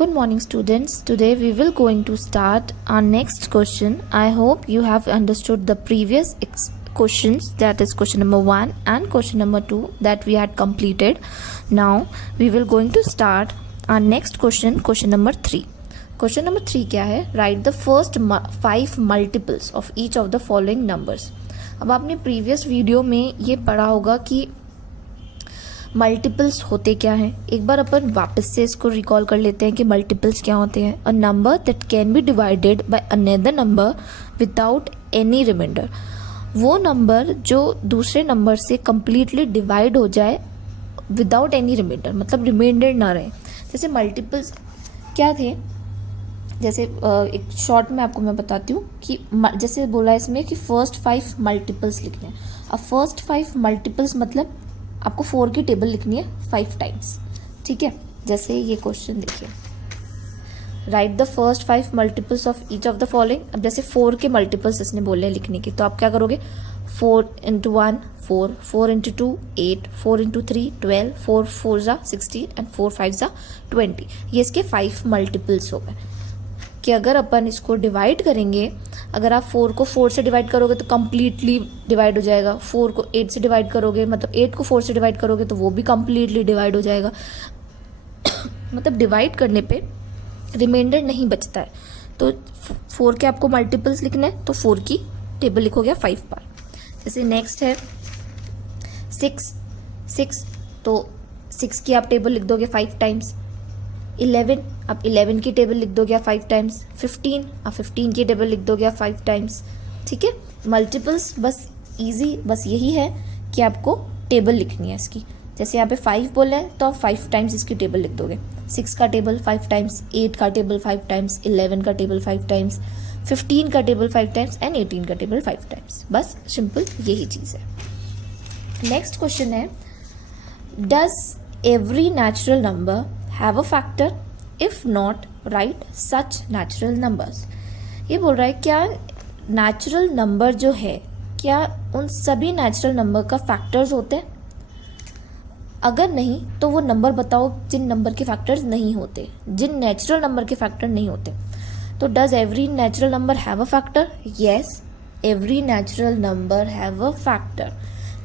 Good morning students. Today we will going to start our next question. I hope you have understood the previous questions, that is question number 1 and question number 2 that we had completed. Now we will going to start our next question, question number 3. Question number 3 क्या है? Write the first 5 multiples of each of the following numbers. अब आपने previous video में ये पढ़ा होगा कि multiples होते क्या हैं. एक बार अपन वापस से इसको रिकॉल कर लेते हैं कि मल्टीपल्स क्या होते हैं. A number that can be divided by another number without any remainder. वो नंबर जो दूसरे नंबर से कम्प्लीटली डिवाइड हो जाए विदाउट एनी रिमाइंडर, मतलब रिमाइंडर ना रहे. जैसे मल्टीपल्स क्या थे, जैसे एक शॉर्ट में आपको मैं बताती हूँ कि जैसे बोला इसमें कि फर्स्ट 5 मल्टीपल्स लिखने हैं. अब फर्स्ट 5 मल्टीपल्स मतलब आपको 4 की टेबल लिखनी है 5 टाइम्स. ठीक है, जैसे ये क्वेश्चन देखिए, right the first 5 multiples of each of the following. अब जैसे 4 के मल्टीपल्स इसने बोले हैं लिखने की, तो आप क्या करोगे, 4 इंटू 1 4, 4 इंटू 2 8, 4 इंटू 3 12, 4 4 ज़ा 16 एंड 4 5 ज़ा 20. ये इसके 5 मल्टीपल्स हो गए. कि अगर अपन इसको डिवाइड करेंगे, अगर आप 4 को 4 से डिवाइड करोगे तो कम्प्लीटली डिवाइड हो जाएगा. 4 को 8 से डिवाइड करोगे, मतलब 8 को 4 से डिवाइड करोगे तो वो भी कम्प्लीटली डिवाइड हो जाएगा. मतलब डिवाइड करने पे रिमाइंडर नहीं बचता है. तो 4 के आपको मल्टीपल्स लिखने हैं तो 4 की टेबल लिखोगे 5 बार. जैसे नेक्स्ट है 6, तो 6 की आप टेबल लिख दोगे 5 टाइम्स. 11, आप 11 की टेबल लिख दोगे 5 टाइम्स. 15, आप 15 की टेबल लिख दोगे 5 टाइम्स. ठीक है, मल्टीपल्स बस इजी, बस यही है कि आपको टेबल लिखनी है इसकी. जैसे यहाँ पे 5 बोले हैं तो आप 5 टाइम्स इसकी टेबल लिख दोगे. 6 का टेबल 5 टाइम्स, 8 का टेबल 5 टाइम्स, 11 का टेबल 5 टाइम्स, 15 का टेबल 5 टाइम्स एंड 18 का टेबल 5 टाइम्स. बस सिंपल यही चीज़ है. नेक्स्ट क्वेश्चन है, does every natural number have a factor? If not, write such natural numbers. ये बोल रहा है क्या नेचुरल नंबर जो है, क्या उन सभी नेचुरल नंबर का फैक्टर्स होते हैं? अगर नहीं तो वो नंबर बताओ जिन नंबर के फैक्टर्स नहीं होते, जिन नेचुरल नंबर के फैक्टर नहीं होते. तो does every natural number have a factor? Yes, every natural number have a factor.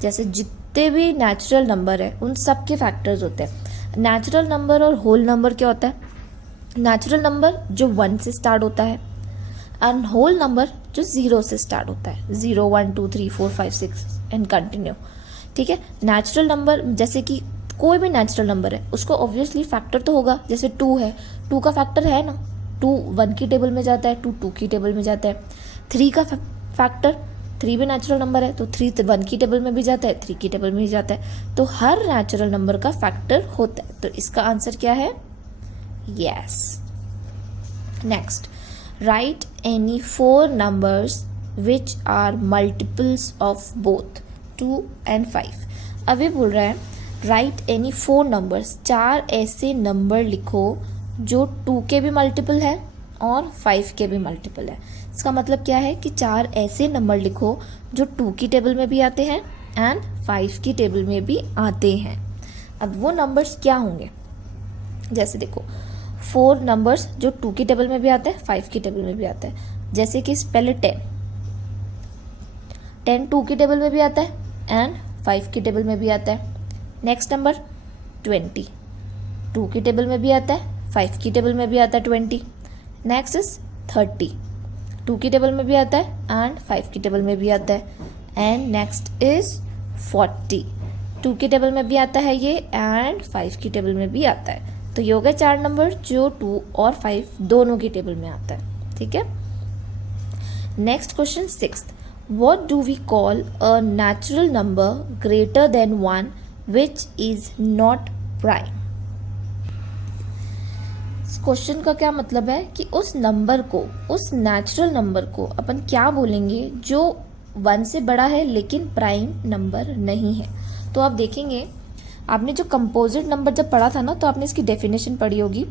जैसे जितने भी नेचुरल नंबर है उन सब के फैक्टर्स होते हैं. नेचुरल नंबर और होल नंबर क्या होता है? नेचुरल नंबर जो 1 से स्टार्ट होता है एंड होल नंबर जो 0 से स्टार्ट होता है. 0 1 2 3 4 5 6 एंड कंटिन्यू. ठीक है, नेचुरल नंबर जैसे कि कोई भी नेचुरल नंबर है उसको ऑब्वियसली फैक्टर तो होगा. जैसे 2 है, 2 का फैक्टर है ना, 2 1 की टेबल में जाता है, 2 2 की टेबल में जाता है. 3 का फैक्टर, 3 भी नेचुरल नंबर है तो 3 1 की टेबल में भी जाता है, 3 की टेबल में भी जाता है. तो हर नेचुरल नंबर का फैक्टर होता है. तो इसका आंसर क्या है? Yes. Next, write any 4 numbers which are multiples of both 2 and 5. अब ये बोल रहा है राइट एनी 4 नंबर्स, 4 ऐसे नंबर लिखो जो 2 के भी मल्टीपल है और 5 के भी मल्टीपल है. इसका मतलब क्या है कि 4 ऐसे नंबर लिखो जो 2 की टेबल में भी आते हैं एंड 5 की टेबल में भी आते हैं. अब वो नंबर्स क्या होंगे? जैसे देखो 4 नंबर्स जो 2 की टेबल में भी आते हैं, 5 की टेबल में भी आता है. जैसे कि पहले 10 2 की टेबल में भी आता है एंड 5 की टेबल में भी आता है. नेक्स्ट नंबर 20 2 की टेबल में भी आता है, 5 की टेबल में भी आता है 20. नेक्स्ट इज 30 2 की टेबल में भी आता है एंड 5 की टेबल में भी आता है. एंड नेक्स्ट इज 40 2 की टेबल में भी आता है ये एंड 5 की टेबल में भी आता है. तो ये हो गए 4 नंबर जो 2 और 5 दोनों की टेबल में आता है. ठीक है. Next question 6th, what do we call a natural number greater than 1 which is not prime? Question का क्या मतलब है कि उस नंबर को, उस नेचुरल नंबर को अपन क्या बोलेंगे जो 1 से बड़ा है लेकिन प्राइम नंबर नहीं है. तो आप देखेंगे, आपने जो कंपोजिट नंबर जब पढ़ा था ना तो आपने इसकी डेफिनेशन पढ़ी होगी.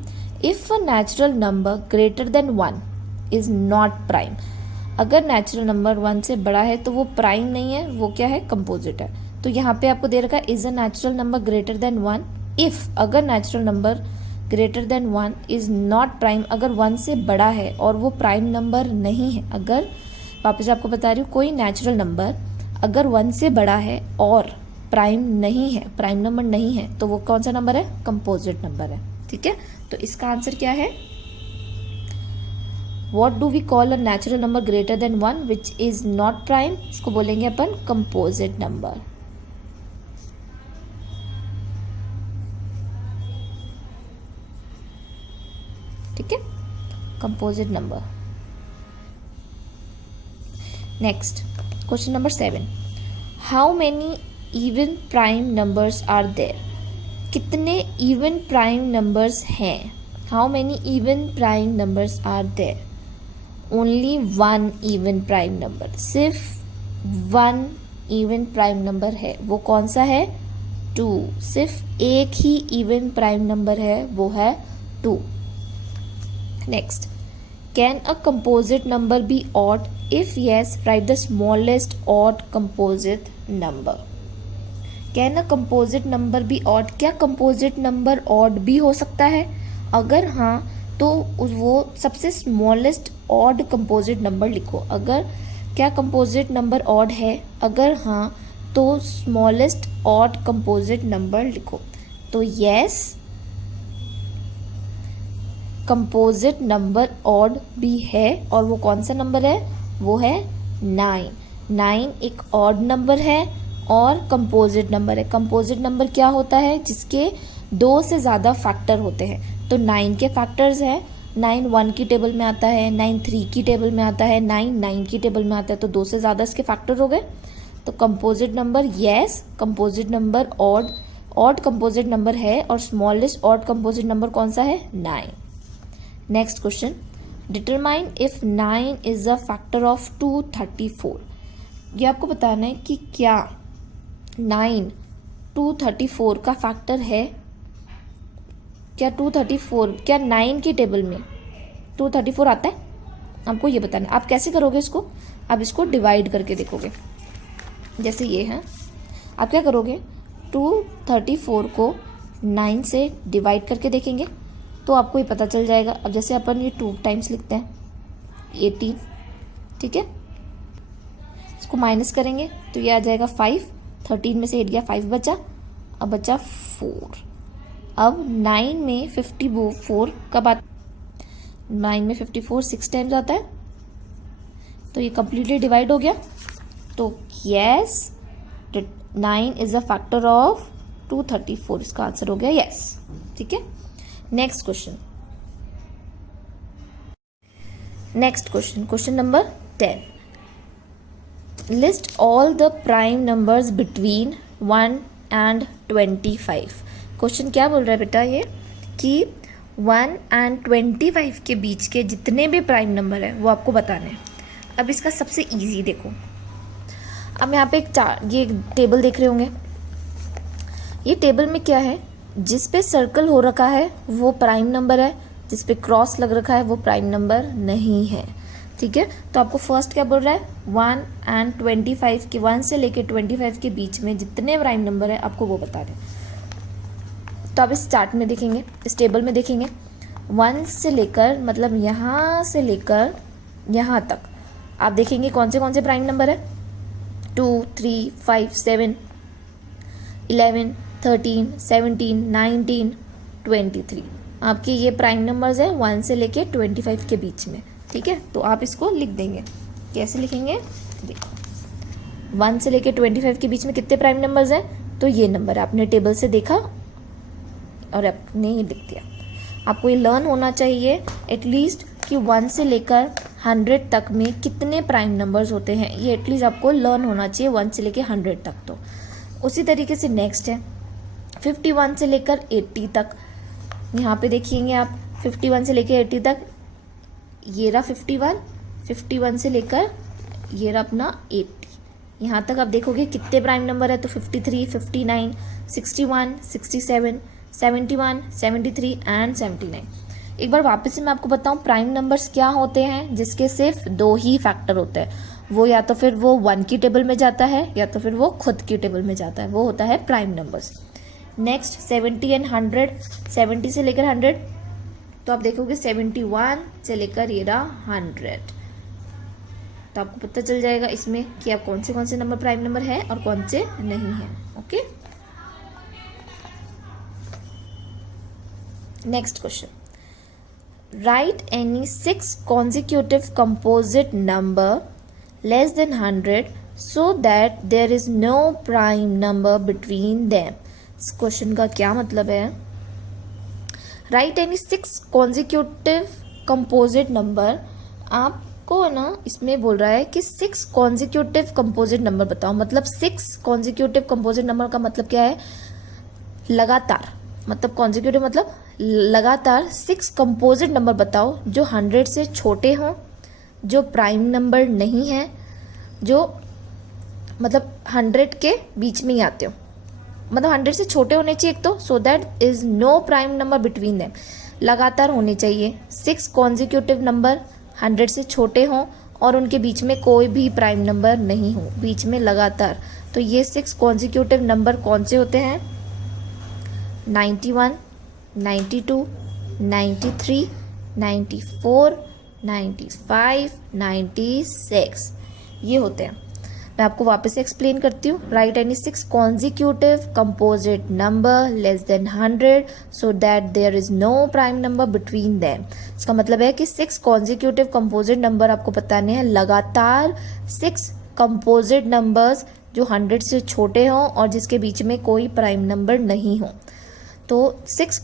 If a natural number greater than 1 is not prime. अगर नेचुरल नंबर 1 से बड़ा है तो वो प्राइम नहीं है, वो क्या है, कंपोजिट है. तो यहाँ पे आपको दे रखा है is a natural number greater than 1 if, अगर natural number greater than 1 is not prime, अगर 1 से बड़ा है और वो प्राइम नंबर नहीं है, अगर वापस आपको बता रही हूँ कोई नेचुरल नंबर अगर 1 से बड़ा है और प्राइम नहीं है, प्राइम नंबर नहीं है, तो वो कौन सा नंबर है? कंपोजिट नंबर है। ठीक है, तो इसका आंसर क्या है? What do we call a natural number greater than 1 which is not prime? इसको बोलेंगे अपन कंपोजिट नंबर। ठीक है, composite number. Next question number 7, how many even prime numbers are there? कितने इवन प्राइम नंबर्स हैं? How many even prime numbers are there? Only 1 even prime number, सिर्फ 1 even prime number है। वो कौन सा है? 2। सिर्फ एक ही इवन प्राइम नंबर है, वो है 2। Next, can a composite number be odd? If yes, write the smallest odd composite number. Can a composite number be odd? क्या कंपोजिट नंबर ऑड भी हो सकता है? अगर हाँ तो वो सबसे स्मॉलेस्ट ऑड कंपोजिट नंबर लिखो। अगर क्या कंपोजिट नंबर ऑड है? अगर हाँ तो स्मॉलेस्ट ऑड कंपोजिट नंबर लिखो। तो यस, कंपोजिट नंबर ऑड भी है, और वो कौन सा नंबर है? वो है 9। 9 एक ऑड नंबर है और कंपोजिट नंबर है। कंपोजिट नंबर क्या होता है? जिसके 2 से ज़्यादा फैक्टर होते हैं। तो 9 के फैक्टर्स हैं, 9 1 की टेबल में आता है, 9 3 की टेबल में आता है, 9 9 की टेबल में आता है, तो 2 से ज़्यादा इसके फैक्टर हो गए। तो composite number, yes, composite number odd composite number है, और स्मॉलेस्ट ऑड कंपोजिट नंबर कौन सा है? 9। Next question, determine if 9 is a factor of 234। ये आपको बताना है कि क्या 9 234 का फैक्टर है? क्या 234, क्या 9 की टेबल में 234 आता है? आपको ये बताना है। आप कैसे करोगे इसको? आप इसको डिवाइड करके देखोगे। जैसे ये है, आप क्या करोगे? 234 को 9 से डिवाइड करके देखेंगे तो आपको ये पता चल जाएगा। अब जैसे अपन ये 2 टाइम्स लिखते हैं, 18, ठीक है, इसको माइनस करेंगे तो ये आ जाएगा 5। 13 में से 8 गया, 5 बचा, अब बचा 4। अब 9 में 54 कब आता? 9 में 54 6 टाइम्स आता है, तो ये कंप्लीटली डिवाइड हो गया। तो yes, 9 is a factor of 234, इसका आंसर हो गया यस। ठीक है, next question. Next question, question number 10, list all the prime numbers between 1 and 25। Question क्या बोल रहा है बेटा? ये कि 1 and 25 के बीच के जितने भी प्राइम नंबर है वो आपको बताने हैं। अब इसका सबसे इजी देखो, अब यहाँ पे ये टेबल देख रहे होंगे। ये टेबल में क्या है? जिस पे सर्कल हो रखा है वो प्राइम नंबर है, जिस पे क्रॉस लग रखा है वो प्राइम नंबर नहीं है। ठीक है, तो आपको फर्स्ट क्या बोल रहा है? 1 and 25 के 1 से लेके 25 के बीच में जितने प्राइम नंबर है आपको वो बता रहे हैं। तो आप इस चार्ट में देखेंगे, इस टेबल में देखेंगे, 1 से लेकर मतलब यहाँ से लेकर यहाँ तक आप देखेंगे कौन से प्राइम नंबर है? 2 3 5 7 11 13 17 19 23 आपके ये प्राइम नंबर्स है 1 से लेके 25 के बीच में। ठीक है, तो आप इसको लिख देंगे। कैसे लिखेंगे? देखो, 1 से लेके 25 के बीच में कितने प्राइम नंबर्स हैं? तो ये नंबर आपने टेबल से देखा और आपने ये लिख दिया। आपको ये लर्न होना चाहिए एटलीस्ट कि 1 से लेकर 100 तक में कितने प्राइम नंबर्स होते हैं, ये एटलीस्ट आपको लर्न होना चाहिए 1 से लेकर 100 तक। तो उसी तरीके से नेक्स्ट है 51 से लेकर 80 तक। यहाँ पे देखिएंगे आप 51 से लेकर 80 तक, ये रहा 51 से लेकर ये रहा अपना 80। यहाँ तक आप देखोगे कितने प्राइम नंबर है, तो 53 59 61 67 71 73 एंड 79। एक बार वापस से मैं आपको बताऊं प्राइम नंबर्स क्या होते हैं, जिसके सिर्फ 2 ही फैक्टर होते हैं। वो या तो फिर वो 1 की टेबल में जाता है या तो फिर वो खुद की टेबल में जाता है, वो होता है प्राइम नंबर्स। नेक्स्ट 70 एंड 100, 70 से लेकर 100, तो आप देखोगे 71 से लेकर ये रहा 100। तो आपको पता चल जाएगा इसमें कि आप कौन से नंबर प्राइम नंबर है और कौन से नहीं है। Okay, next question, right any 6 consecutive composite number less than 100 so that there is no prime number between them। इस क्वेश्चन का क्या मतलब है? Right any 6 consecutive composite number, आपको ना इसमें बोल रहा है कि 6 consecutive composite number बताओ। मतलब 6 consecutive composite number का मतलब क्या है? लगातार, मतलब consecutive मतलब लगातार 6 कंपोजिट नंबर बताओ जो 100 से छोटे हों, जो प्राइम नंबर नहीं है, जो मतलब 100 के बीच में ही आते हो, मतलब 100 से छोटे होने चाहिए एक तो, so that is no prime number between them. लगातार होने चाहिए 6 कॉन्जिक्यूटिव नंबर 100 से छोटे हों और उनके बीच में कोई भी प्राइम नंबर नहीं हो, बीच में लगातार। तो ये 6 कॉन्जिक्यूटिव नंबर कौन से होते हैं? 91, 92, 93, 94, 95, 96, ये होते हैं। मैं आपको वापस से एक्सप्लेन करती हूँ। Write any 6 consecutive composite number less than 100 so that there is no prime number between them. इसका मतलब है कि 6 कॉन्जिक्यूटिव कंपोजिट नंबर आपको बताने हैं, लगातार 6 कंपोजिट नंबर्स जो 100 से छोटे हों और जिसके बीच में कोई प्राइम नंबर नहीं हो। तो 6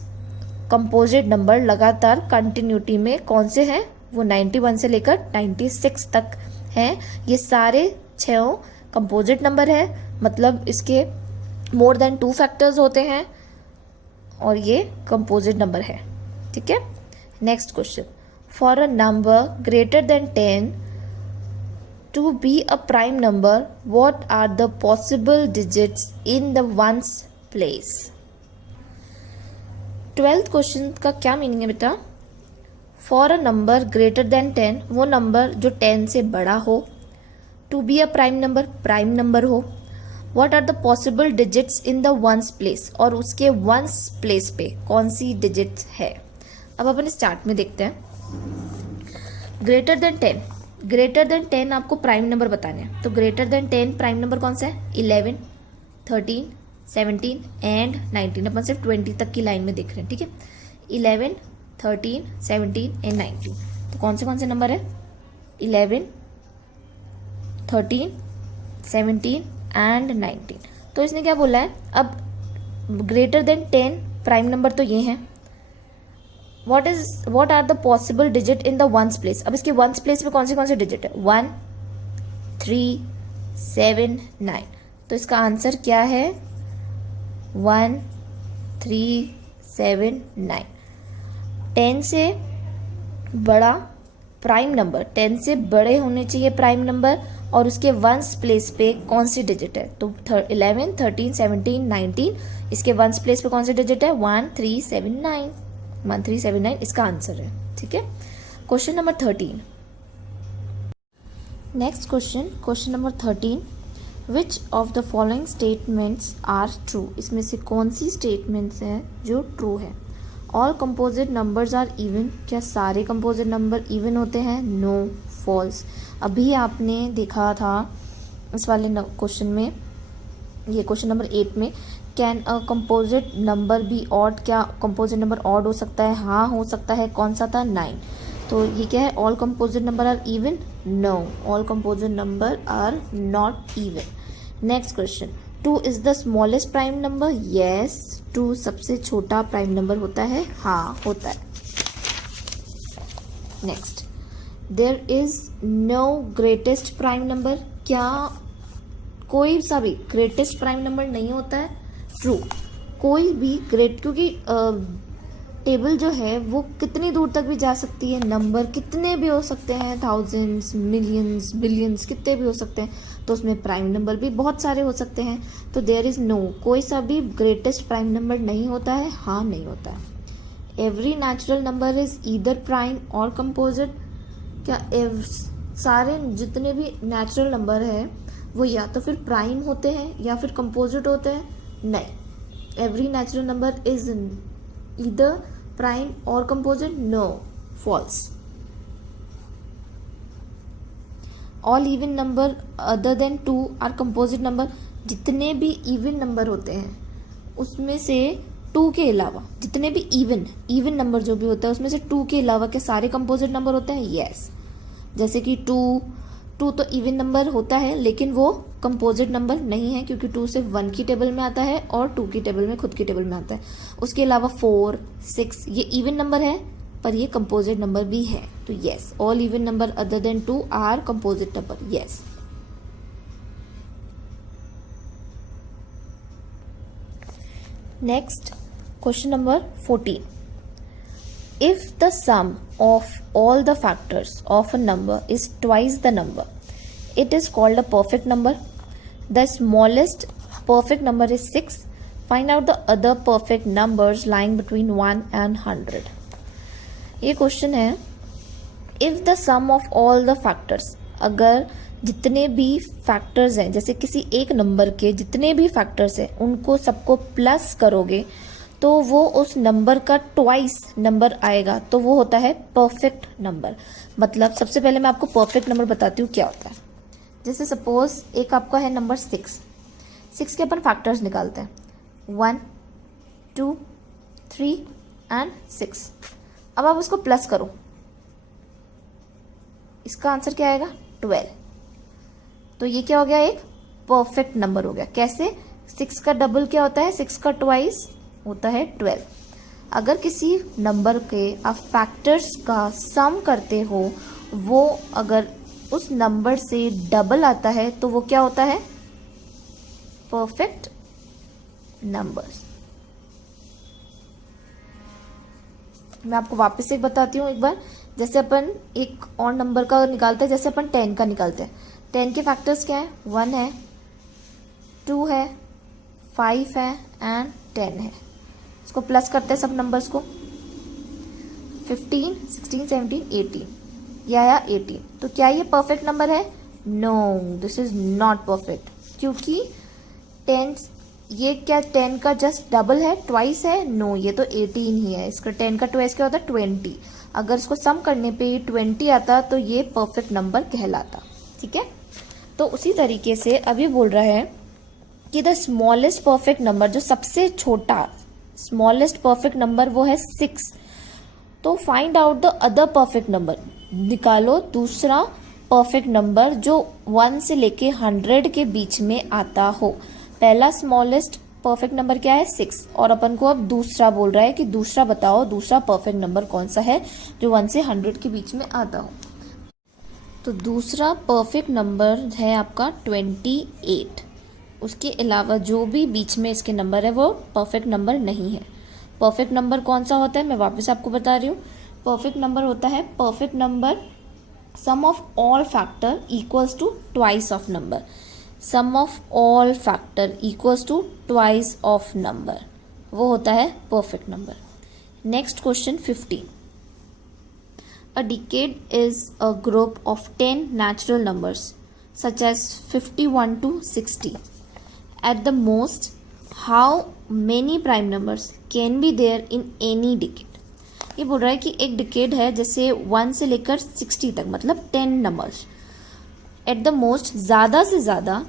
कंपोजिट नंबर लगातार कंटिन्यूटी में कौन से हैं? वो 91 से लेकर 96 तक हैं। ये सारे 6 कंपोजिट नंबर है, मतलब इसके मोर देन 2 फैक्टर्स होते हैं और ये कंपोजिट नंबर है। ठीक है, next question, for a number greater than 10 to be a prime number what are the possible digits in the ones place. 12th question का क्या मीनिंग है बेटा? For a number greater than 10, वो number जो 10 से बड़ा हो, to be a prime number, prime number हो, what are the possible digits in the ones place, और उसके वंस प्लेस पे कौन सी डिजिट्स है। अब अपन स्टार्ट में देखते हैं। ग्रेटर देन 10, ग्रेटर देन 10 आपको प्राइम नंबर बताने हैं। तो ग्रेटर देन 10 प्राइम नंबर कौन सा है? 11, 13, 17 एंड 19। अपन सिर्फ 20 तक की लाइन में देख रहे हैं। ठीक है, 11, 13, 17 एंड 19। तो कौन से नंबर है? 11, 13, 17 एंड 19। तो इसने क्या बोला है? अब ग्रेटर देन 10 प्राइम नंबर तो ये हैं। What are the possible digit in the ones place. अब इसके वंस प्लेस पे कौन से डिजिट है? 1, 3, 7, 9। तो इसका आंसर क्या है? 1, 3, 7, 9। 10 से बड़ा प्राइम नंबर, 10 से बड़े होने चाहिए प्राइम नंबर, और उसके वंस प्लेस पे कौन सी डिजिट है? तो 11, 13, 17, 19, इसके वंस प्लेस पे कौन सी डिजिट है? 1, 3, 7, 9, 1, 3, 7, 9 इसका आंसर है। ठीक है, question number 13। Next question number 13, which of the following statements are true. इसमें से कौन सी स्टेटमेंट्स हैं जो ट्रू है? All composite numbers are even, क्या सारे कंपोजिट नंबर इवन होते हैं? No, false. अभी आपने देखा था इस वाले क्वेश्चन में, ये क्वेश्चन नंबर 8 में, can a composite number be odd, क्या कंपोजिट नंबर ऑड हो सकता है? हाँ हो सकता है। कौन सा था? 9। तो ये क्या है? All composite number are even? No, all composite number are not even. Next question, 2 is the smallest prime number. Yes, 2 सबसे छोटा प्राइम नंबर होता है। हाँ होता है। Next, there is no greatest prime number. क्या कोई सा भी ग्रेटेस्ट प्राइम नंबर नहीं होता है? ट्रू, कोई भी ग्रेट, क्योंकि टेबल जो है वो कितनी दूर तक भी जा सकती है, नंबर कितने भी हो सकते हैं, थाउजेंड्स, मिलियंस, बिलियंस, कितने भी हो सकते हैं, तो उसमें प्राइम नंबर भी बहुत सारे हो सकते हैं। तो देयर इज़ नो, कोई सा भी ग्रेटेस्ट प्राइम नंबर नहीं होता है। हाँ नहीं होता है। Every natural number is either prime और कंपोजिट। क्या सारे जितने भी नेचुरल नंबर है वो या तो फिर प्राइम होते हैं या फिर कंपोजिट होते हैं? नहीं, every natural number is either prime or composite? No, false. All even number other than 2 are composite number. जितने भी इवन नंबर होते हैं उसमें से 2 के अलावा, जितने भी इवन नंबर जो भी होता है उसमें से 2 के अलावा के सारे कंपोजिट नंबर होते हैं? यस। जैसे कि 2 तो इवन नंबर होता है लेकिन वो कंपोजिट नंबर नहीं है, क्योंकि 2 सिर्फ 1 की टेबल में आता है और 2 की टेबल में खुद की टेबल में आता है। उसके अलावा 4, 6 ये इवन नंबर है पर ये कंपोजिट नंबर भी है। तो yes, all even number other than 2 are composite number. Yes. Next, question number 14. If the sum of all the factors of a number is twice the number, it is called a perfect number. The smallest perfect number is 6. Find out the other perfect numbers lying between 1 and 100. ये क्वेश्चन है, if the sum of all the factors, अगर जितने भी factors हैं, जैसे किसी एक नंबर के जितने भी फैक्टर्स हैं उनको सबको प्लस करोगे तो वो उस नंबर का ट्वाइस नंबर आएगा, तो वो होता है परफेक्ट नंबर। मतलब सबसे पहले मैं आपको परफेक्ट नंबर बताती हूँ क्या होता है। जैसे सपोज एक आपका है नंबर 6 के अपन फैक्टर्स निकालते हैं 1, 2, 3 एंड 6। अब आप उसको प्लस करो, इसका आंसर क्या आएगा? 12। तो ये क्या हो गया? एक परफेक्ट नंबर हो गया। कैसे? 6 का डबल क्या होता है? 6 का ट्वाइस होता है 12। अगर किसी नंबर के आप फैक्टर्स का सम करते हो, वो अगर उस नंबर से डबल आता है तो वो क्या होता है? Perfect number. मैं आपको वापस एक बताती हूँ एक बार। जैसे अपन एक और नंबर का निकालते हैं, जैसे अपन 10 का निकालते हैं। 10 के फैक्टर्स क्या है? 1 है, 2 है, 5 है एंड 10 है। इसको प्लस करते हैं सब नंबर्स को, 15, 16, 17, 18, ये आया 18। तो क्या ये परफेक्ट नंबर है? No, this is not perfect, क्योंकि 10 ये क्या 10 का जस्ट डबल है, ट्वाइस है? नो, ये तो 18 ही है। इसका 10 का ट्वाइस क्या होता है? 20। अगर इसको सम करने पे 20 आता तो ये परफेक्ट नंबर कहलाता। ठीक है। तो उसी तरीके से अभी बोल रहा है कि द स्मॉलेस्ट परफेक्ट नंबर, जो सबसे छोटा स्मॉलेस्ट परफेक्ट नंबर वो है 6। तो find out the other perfect number, निकालो दूसरा परफेक्ट नंबर जो 1 से लेके 100 के बीच में आता हो। पहला स्मॉलेस्ट परफेक्ट नंबर क्या है? 6, और अपन को अब दूसरा बोल रहा है कि दूसरा बताओ, दूसरा परफेक्ट नंबर कौन सा है जो 1 से 100 के बीच में आता हो। तो दूसरा परफेक्ट नंबर है आपका 28। उसके अलावा जो भी बीच में इसके नंबर है वो परफेक्ट नंबर नहीं है। परफेक्ट नंबर कौन सा होता है? मैं वापस आपको बता रही हूँ। परफेक्ट नंबर होता है perfect number sum of all factor equals to twice of number. Sum of all factor equals to twice of number, वो होता है perfect number. Next question 15. A decade is a group of 10 natural numbers such as 51 to 60. At the most, how many prime numbers can be there in any decade? ये बोल रहा है कि एक decade है जैसे 1 से लेकर 60 तक, मतलब 10 नंबर्स। एट द मोस्ट, ज़्यादा से ज़्यादा,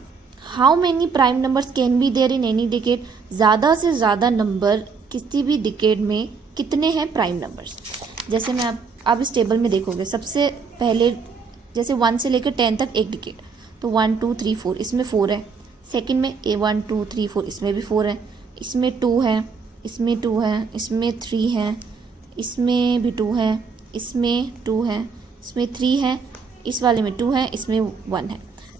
how many prime numbers can be there in any decade, ज़्यादा से ज़्यादा नंबर किसी भी डिकेड में कितने हैं प्राइम नंबर्स। जैसे मैं आप इस टेबल में देखोगे, सबसे पहले जैसे 1 से लेकर 10 तक एक डिकेड, तो 1 2 3 4 इसमें 4 है। सेकंड में 1 2 3 4 इसमें भी 4 है। इसमें 2 है, इसमें 2 है, इसमें 3 है, इसमें भी 2 है, इसमें 2 है, इसमें 3 है, इस वाले में 2 है, इसमें 1 है।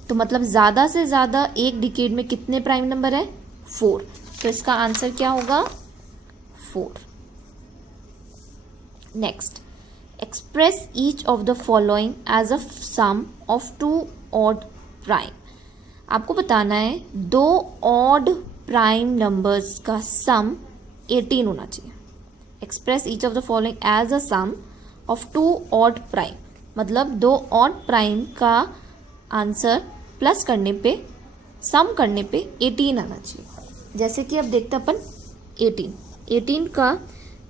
तो मतलब ज़्यादा से ज़्यादा एक डिकेड में कितने प्राइम नंबर है? 4। तो इसका आंसर क्या होगा? 4। Next, express each of the following as a sum of 2 odd prime. आपको बताना है 2 ऑड प्राइम नंबर्स का सम 18 होना चाहिए। Express each of the following as a sum of 2 odd prime, मतलब 2 ऑड प्राइम का आंसर प्लस करने पे, सम करने पे 18 आना चाहिए। जैसे कि अब देखते हैं अपन 18, 18 का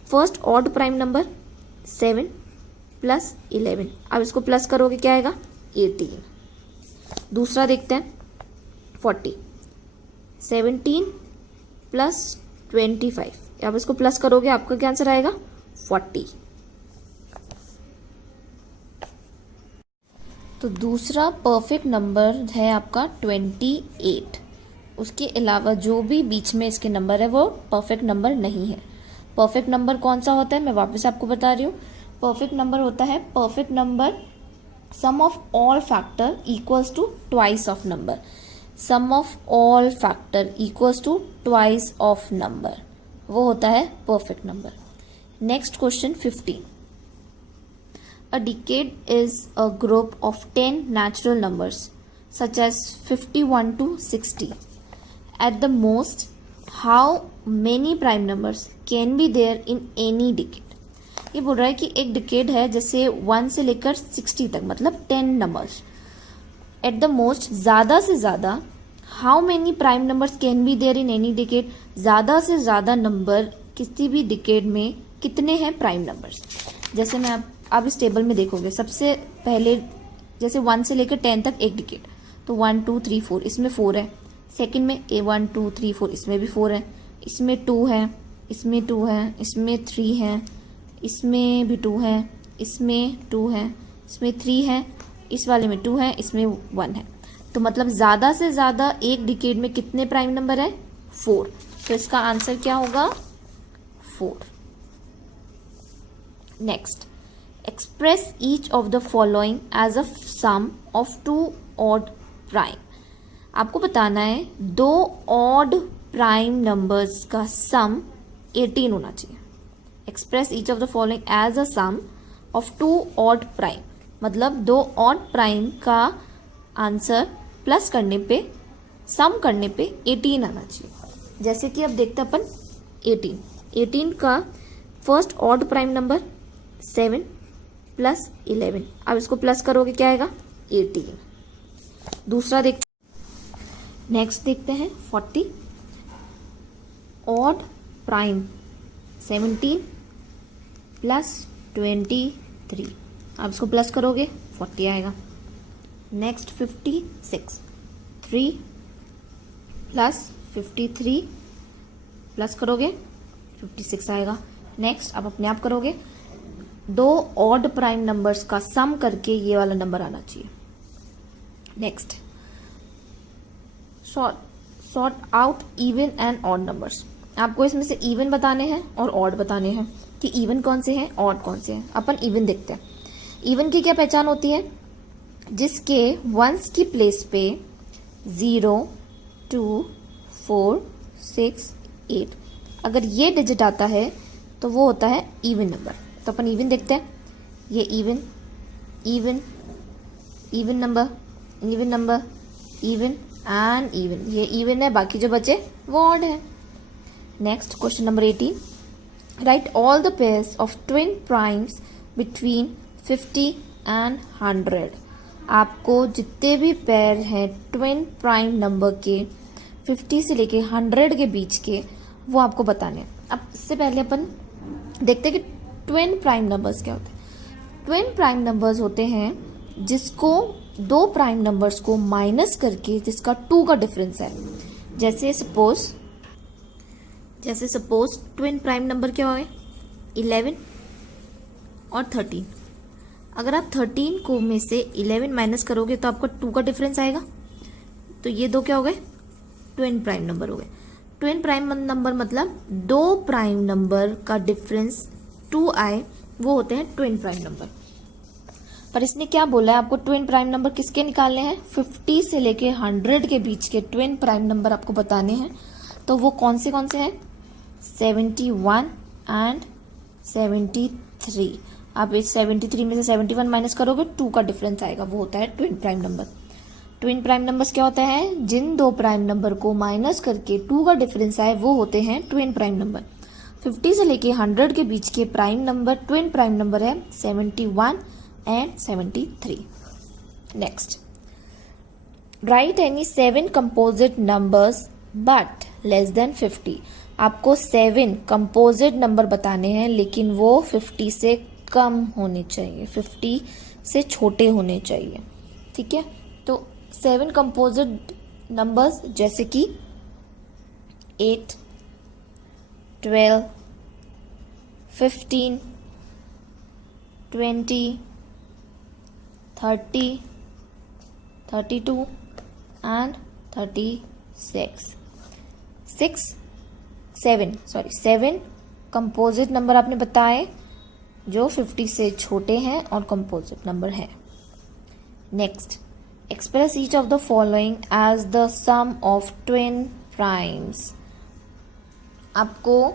first odd prime number 7 plus 11, अब इसको प्लस करोगे क्या आएगा 18। दूसरा देखते हैं 40, 17 प्लस 25, अब इसको प्लस करोगे आपका क्या आंसर आएगा 40। तो दूसरा परफेक्ट नंबर है आपका 28। उसके अलावा जो भी बीच में इसके नंबर है वो परफेक्ट नंबर नहीं है। परफेक्ट नंबर कौन सा होता है, मैं वापस आपको बता रही हूँ। परफेक्ट नंबर होता है perfect number sum of all factor equals to twice of number. Sum of all factor equals to twice of number, वो होता है perfect number. Next question 15। A decade is a group of 10 natural numbers such as 51 to 60. At the most, how many prime numbers can be there in any decade? ये बोल रहा है कि एक decade है जैसे 1 से लेकर 60 तक, मतलब 10 नंबर्स। एट द मोस्ट, ज़्यादा से ज़्यादा how many prime numbers can be there in any decade, ज़्यादा से ज़्यादा नंबर किसी भी डिकेड में कितने हैं प्राइम नंबर्स। जैसे मैं आप इस टेबल में देखोगे, सबसे पहले जैसे 1 से लेकर 10 तक एक डिकेड, तो 1 2 3 4 इसमें 4 है। सेकंड में A1 2 3 4 इसमें भी 4 है। इसमें 2 है, इसमें 2 है, इसमें 3 है, इसमें भी 2 है, इसमें 2 है, इसमें 3 है, इस वाले में 2 है, इसमें 1 है। तो मतलब ज़्यादा से ज़्यादा एक डिकेड में कितने प्राइम नंबर है 4। तो इसका आंसर क्या होगा 4। Next, express each of the following as a sum of two odd prime। आपको बताना है 2 odd prime numbers का sum 18 होना चाहिए। express each of the following as a sum of 2 odd prime, मतलब 2 odd prime का आंसर प्लस करने पे, सम करने पे 18 आना चाहिए। जैसे कि अब देखते हैं अपन 18 का first odd prime number 7 plus 11, अब इसको प्लस करोगे क्या आएगा 18। दूसरा नेक्स्ट देखते हैं 40, ऑड प्राइम 17 प्लस 23, अब इसको प्लस करोगे 40 आएगा। नेक्स्ट 56, 3 प्लस 53 प्लस करोगे 56 आएगा। नेक्स्ट अब अपने आप करोगे 2 ऑड प्राइम नंबर्स का सम करके ये वाला नंबर आना चाहिए। Next, sort out even and odd numbers. आपको इसमें से इवन बताने हैं और ऑड बताने हैं कि इवन कौन से हैं, ऑड कौन से हैं। अपन इवन देखते हैं। इवन की क्या पहचान होती है, जिसके वंस की प्लेस पे 0 2 4 6 8 अगर ये डिजिट आता है तो वो होता है इवन नंबर। तो अपन इवन देखते हैं। ये even even even number even number even and even, ये इवन है, बाकी जो बचे वो ऑड है। Next question number 18, right all the pairs of twin primes between 50 and 100। आपको जितने भी पेयर हैं ट्विन प्राइम नंबर के 50 से लेके 100 के बीच के, वो आपको बताने हैं। अब इससे पहले अपन देखते हैं कि ट्विन प्राइम नंबर्स क्या होते हैं। ट्विन प्राइम नंबर्स होते हैं जिसको 2 प्राइम नंबर्स को माइनस करके जिसका 2 का डिफरेंस है। जैसे सपोज ट्विन प्राइम नंबर क्या है 11 और 13। अगर आप 13 को में से 11 माइनस करोगे तो आपका 2 का डिफरेंस आएगा। तो ये 2 क्या हो गए, ट्विन प्राइम नंबर हो गए। ट्विन प्राइम नंबर मतलब 2 प्राइम नंबर का डिफरेंस 2 आए, वो होते हैं ट्विन प्राइम नंबर। पर इसने क्या बोला है, आपको ट्विन प्राइम नंबर किसके निकालने हैं, 50 से लेके 100 के बीच के ट्विन प्राइम नंबर आपको बताने हैं। तो वो कौन से हैं, 71 एंड 73। आप इस 73 में से 71 माइनस करोगे 2 का डिफरेंस आएगा, वो होता है twin prime number. Twin prime numbers क्या होता है, जिन 2 प्राइम नंबर को माइनस करके 2 का डिफरेंस आए वो होते हैं ट्विन प्राइम नंबर। 50 से लेके 100 के बीच के prime number twin prime number है 71 and 73। Next, write any 7 composite numbers but less than 50। आपको 7 कंपोजिट नंबर बताने हैं, लेकिन वो 50 से कम होने चाहिए, 50 से छोटे होने चाहिए। ठीक है, तो 7 कंपोजिट नंबर्स जैसे कि 8, 12, 15, 20, 30, 32 and 36। 7 कंपोजिट नंबर आपने बताए जो 50 से छोटे हैं और कंपोजिट नंबर हैं। Next, express each of the following as the sum of twin primes. आपको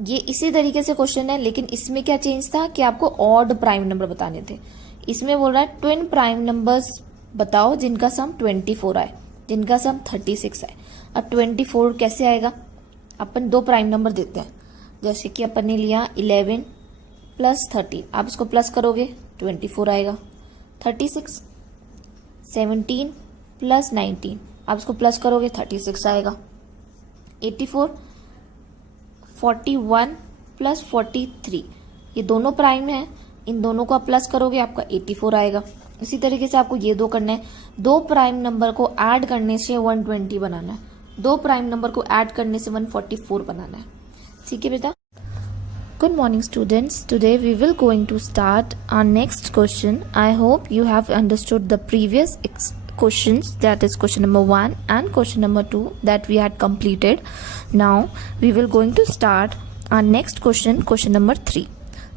ये इसी तरीके से क्वेश्चन है, लेकिन इसमें क्या चेंज था कि आपको ऑड प्राइम नंबर बताने थे। इसमें बोल रहा है ट्विन प्राइम नंबर्स बताओ जिनका सम 24 आए, जिनका सम 36 आए। अब 24 कैसे आएगा? अपन 2 प्राइम नंबर देते हैं, जैसे कि अपन ने लिया 11 प्लस 13, आप इसको प्लस करोगे 24 आएगा। 36, 17 प्लस 19, आप इसको प्लस करोगे 36 आएगा। 84, 41 प्लस 43, ये दोनों प्राइम हैं, इन दोनों को आप प्लस करोगे आपका 84 आएगा। इसी तरीके से आपको ये 2 करना है, 2 प्राइम नंबर को ऐड करने से 120 बनाना है, 2 प्राइम नंबर को ऐड करने से 144 बनाना है। ठीक है बेटा? Good morning students, today we will going to start our next question. I hope you have understood the previous questions, that is question number 1 and question number 2 that we had completed. Now we will going to start our next question, question number 3.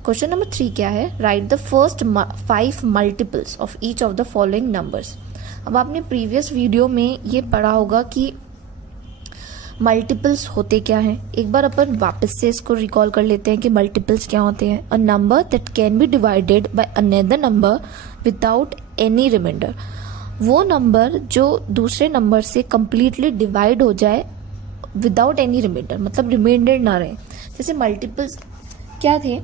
Question number 3 क्या है? Write the first 5 multiples of each of the following numbers. अब आपने previous video में ये पढ़ा होगा कि multiples होते क्या हैं। एक बार अपन वापस से इसको रिकॉल कर लेते हैं कि मल्टीपल्स क्या होते हैं। A number that can be divided by another number without any remainder, वो नंबर जो दूसरे नंबर से कंप्लीटली डिवाइड हो जाए विदाउट एनी रिमाइंडर, मतलब रिमाइंडर ना रहे। जैसे मल्टीपल्स क्या थे,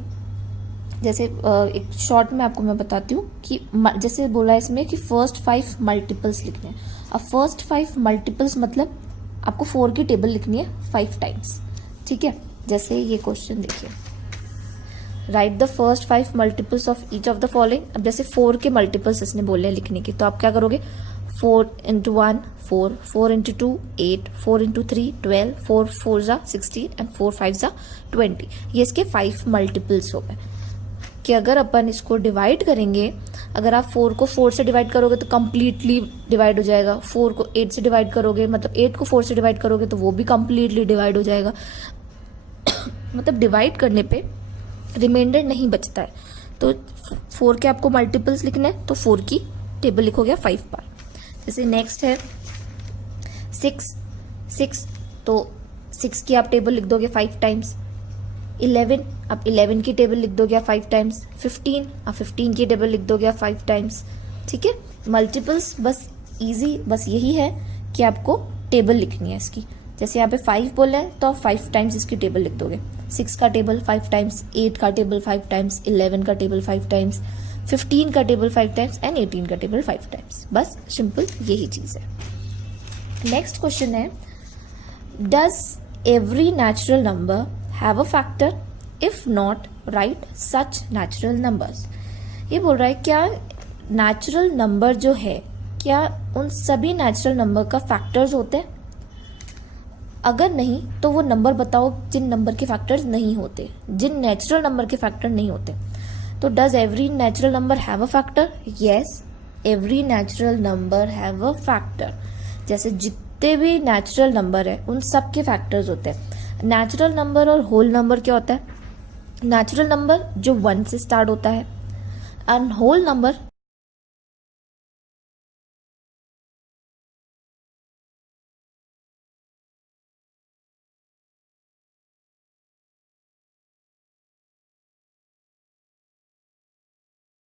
जैसे एक शॉर्ट में आपको मैं बताती हूँ कि जैसे बोला इसमें कि फर्स्ट 5 मल्टीपल्स लिखने हैं। अब फर्स्ट 5 मल्टीपल्स मतलब आपको 4 की टेबल लिखनी है 5 टाइम्स। ठीक है, जैसे ये क्वेश्चन देखिए, right the first 5 multiples of each of the following. अब जैसे 4 के मल्टीपल्स इसने बोले हैं लिखने की, तो आप क्या करोगे? 4 × 1 4, 4 × 2 8, 4 × 3 12, 4 4 जा 16 एंड 4 5 जा 20। ये इसके 5 मल्टीपल्स हो गए। कि अगर अपन इसको डिवाइड करेंगे, अगर आप 4 को 4 से डिवाइड करोगे तो कंप्लीटली डिवाइड हो जाएगा। 4 को 8 से डिवाइड करोगे, मतलब 8 को 4 से डिवाइड करोगे तो वो भी कंप्लीटली डिवाइड हो जाएगा। मतलब डिवाइड करने पे रिमाइंडर नहीं बचता है। तो 4 के आपको मल्टीपल्स लिखना है, तो 4 की टेबल लिखोगे 5 बार। जैसे नेक्स्ट है 6, तो 6 की आप टेबल लिख दोगे 5 टाइम्स। 11, आप 11 की टेबल लिख दोगे 5 टाइम्स। 15, आप 15 की टेबल लिख दोगे 5 टाइम्स। ठीक है, मल्टीपल्स बस इजी बस यही है कि आपको टेबल लिखनी है इसकी। जैसे यहाँ पे 5 बोले हैं तो आप 5 टाइम्स इसकी टेबल लिख दोगे। 6 का टेबल 5 टाइम्स, 8 का टेबल 5 टाइम्स, 11 का टेबल 5 टाइम्स, 15 का टेबल 5 टाइम्स एंड 18 का टेबल 5 टाइम्स। बस सिंपल यही चीज़ है। नेक्स्ट क्वेश्चन है, does every natural number have a factor? If not, write such natural numbers. ये बोल रहा है क्या नेचुरल नंबर जो है, क्या उन सभी नेचुरल नंबर का फैक्टर्स होते हैं? अगर नहीं तो वो नंबर बताओ जिन नंबर के फैक्टर्स नहीं होते, जिन नेचुरल नंबर के फैक्टर नहीं होते। तो does every natural number have a factor? Yes, every natural number have a factor. जैसे जितने भी नेचुरल नंबर है उन सब के फैक्टर्स होते हैं। नेचुरल नंबर और होल नंबर क्या होता है? नेचुरल नंबर जो 1 से स्टार्ट होता है, एंड होल नंबर